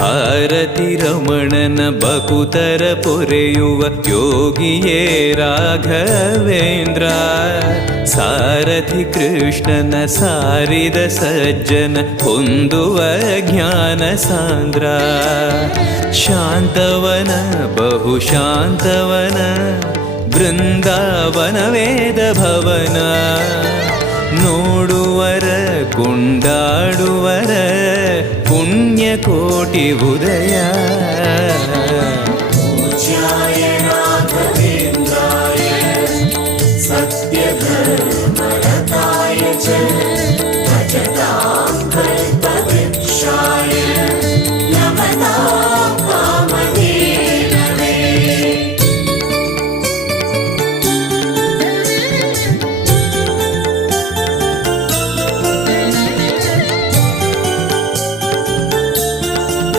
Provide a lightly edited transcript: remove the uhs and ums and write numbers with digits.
ಭಾರತಿ ರಮಣನ ಬಕುತರ ಪೊರೆಯುವ ಯೋಗಿಯೇ ರಾಘವೇಂದ್ರ. ಸಾರಥಿ ಕೃಷ್ಣನ ಸಾರಿದ ಸಜ್ಜನ ಹೊಂದುವ ಜ್ಞಾನ ಸಾಂದ್ರ. ಶಾಂತವನ ಬಹುಶಾಂತವನ ಬೃಂದಾವನ ವೇದ ಭವನ. ನೋಡುವರ ಕೊಂಡಾಡುವರ ಪುಣ್ಯ ಕೋಟಿ ಉದಯ. पूज्याय राघवेन्द्राय सत्यधर्मरताय च